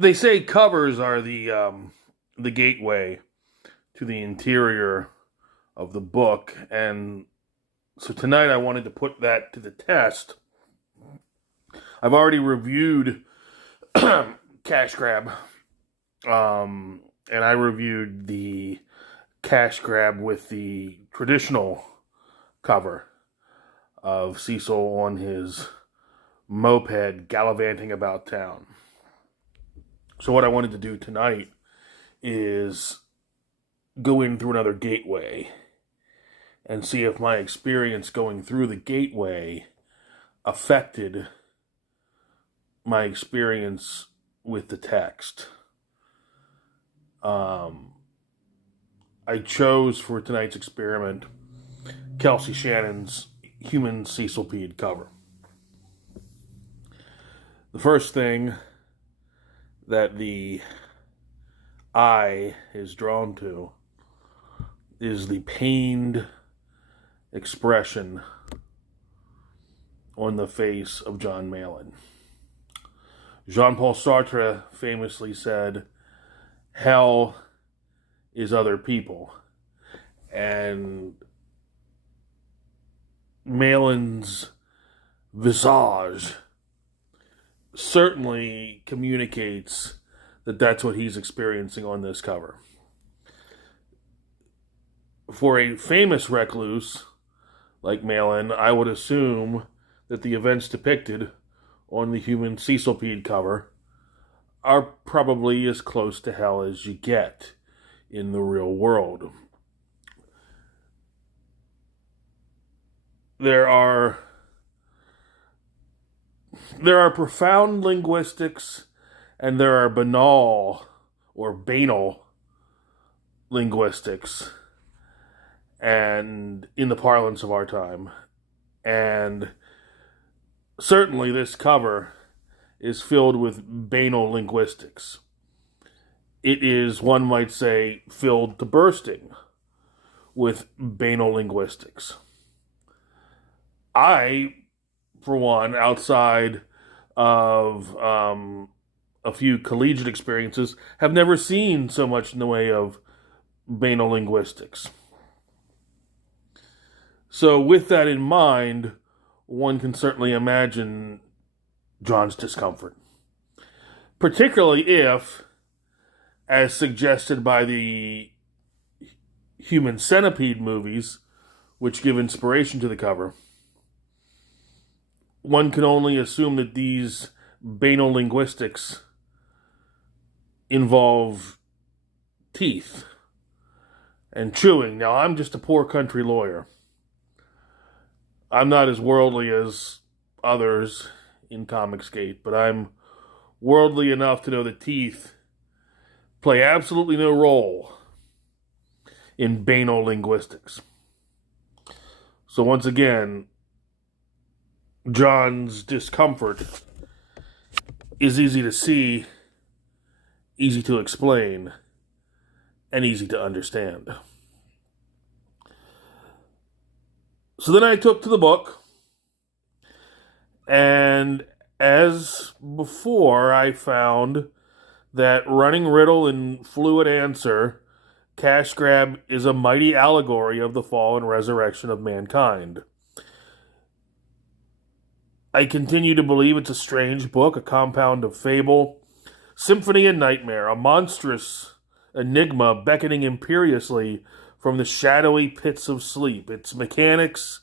They say covers are the gateway to the interior of the book, and so tonight I wanted to put that to the test. I've already reviewed Cash Grab, and I reviewed the Cash Grab with the traditional cover of Cecil on his moped gallivanting about town. So what I wanted to do tonight is go in through another gateway and see if my experience going through the gateway affected my experience with the text. I chose for tonight's experiment Kelsey Shannon's Human Cecilpede cover. The first thing that the eye is drawn to is the pained expression on the face of John Malin. Jean-Paul Sartre famously said, "Hell is other people." And Malin's visage certainly communicates that that's what he's experiencing on this cover. For a famous recluse like Malin, I would assume that the events depicted on the Human Cecilpede cover are probably as close to hell as you get in the real world. There are profound linguistics and there are banal or banal linguistics, and in the parlance of our time. And certainly this cover is filled with banal linguistics. It is, one might say, filled to bursting with banal linguistics. I, for one, outside of a few collegiate experiences, have never seen so much in the way of banal linguistics. So with that in mind, one can certainly imagine John's discomfort. Particularly if, as suggested by the Human Centipede movies, which give inspiration to the cover, one can only assume that these banal linguistics involve teeth and chewing. Now, I'm just a poor country lawyer. I'm not as worldly as others in Comicsgate, but I'm worldly enough to know that teeth play absolutely no role in banal linguistics. So once again, John's discomfort is easy to see, easy to explain, and easy to understand. So then I took to the book, and as before, I found that running riddle and fluid answer, Cash Grab is a mighty allegory of the fall and resurrection of mankind. I continue to believe it's a strange book, a compound of fable, symphony, and nightmare, a monstrous enigma beckoning imperiously from the shadowy pits of sleep, its mechanics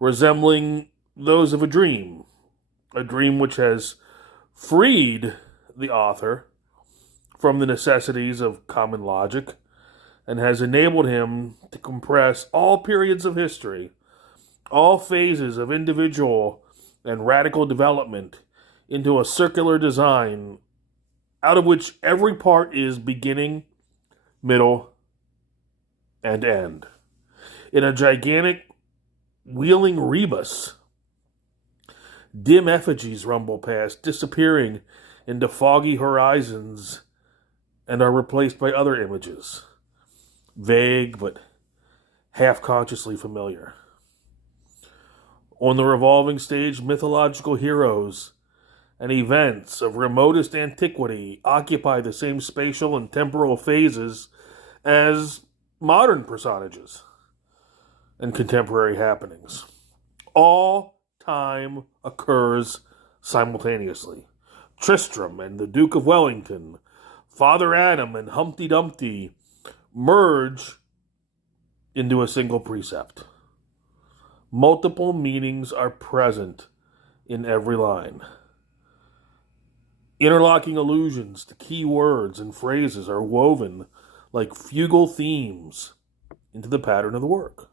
resembling those of a dream which has freed the author from the necessities of common logic and has enabled him to compress all periods of history, all phases of individual and radical development into a circular design out of which every part is beginning, middle, and end. In a gigantic wheeling rebus, dim effigies rumble past, disappearing into foggy horizons, and are replaced by other images, vague but half-consciously familiar. On the revolving stage, mythological heroes and events of remotest antiquity occupy the same spatial and temporal phases as modern personages and contemporary happenings. All time occurs simultaneously. Tristram and the Duke of Wellington, Father Adam and Humpty Dumpty merge into a single precept. Multiple meanings are present in every line. Interlocking allusions to key words and phrases are woven like fugal themes into the pattern of the work.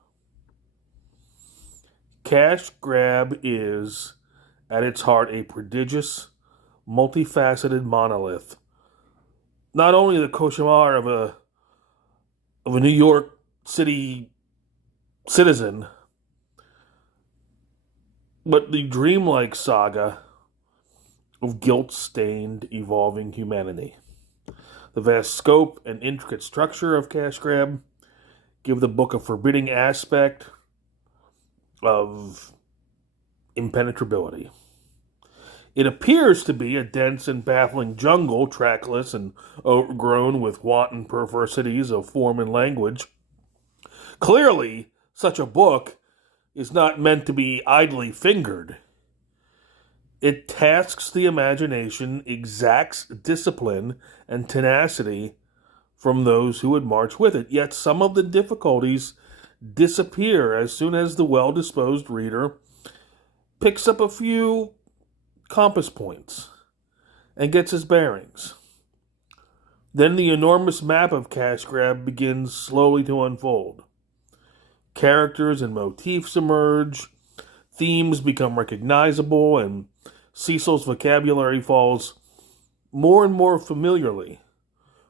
Cash Grab is, at its heart, a prodigious, multifaceted monolith. Not only the cauchemar of a New York City citizen, but the dreamlike saga of guilt-stained, evolving humanity. The vast scope and intricate structure of Cash Grab give the book a forbidding aspect of impenetrability. It appears to be a dense and baffling jungle, trackless and overgrown with wanton perversities of form and language. Clearly, such a book is not meant to be idly fingered. It tasks the imagination, exacts discipline and tenacity from those who would march with it. Yet some of the difficulties disappear as soon as the well-disposed reader picks up a few compass points and gets his bearings. Then the enormous map of Cash Grab begins slowly to unfold. Characters and motifs emerge, themes become recognizable, and Cecil's vocabulary falls more and more familiarly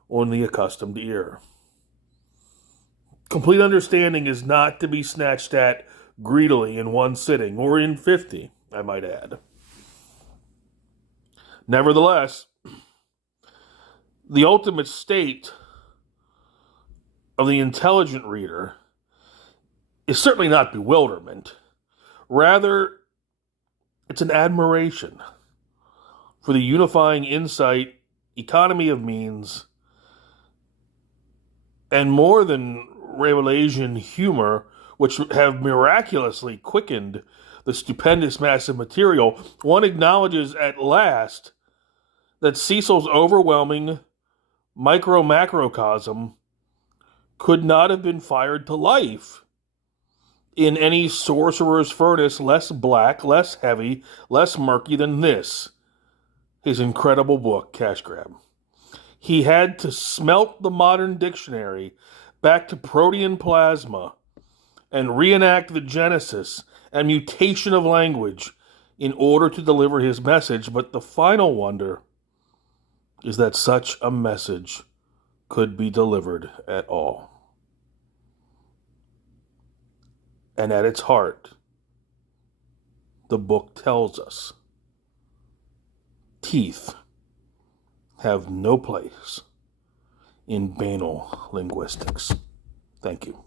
on the accustomed ear. Complete understanding is not to be snatched at greedily in one sitting, or in 50, I might add. Nevertheless, the ultimate state of the intelligent reader is certainly not bewilderment. Rather, it's an admiration for the unifying insight, economy of means, and more than Rabelaisian humor, which have miraculously quickened the stupendous mass of material. One acknowledges at last that Cecil's overwhelming micro-macrocosm could not have been fired to life in any sorcerer's furnace less black, less heavy, less murky than this, his incredible book, Cash Grab. He had to smelt the modern dictionary back to protean plasma and reenact the genesis and mutation of language in order to deliver his message, but the final wonder is that such a message could be delivered at all. And at its heart, the book tells us teeth have no place in banal linguistics. Thank you.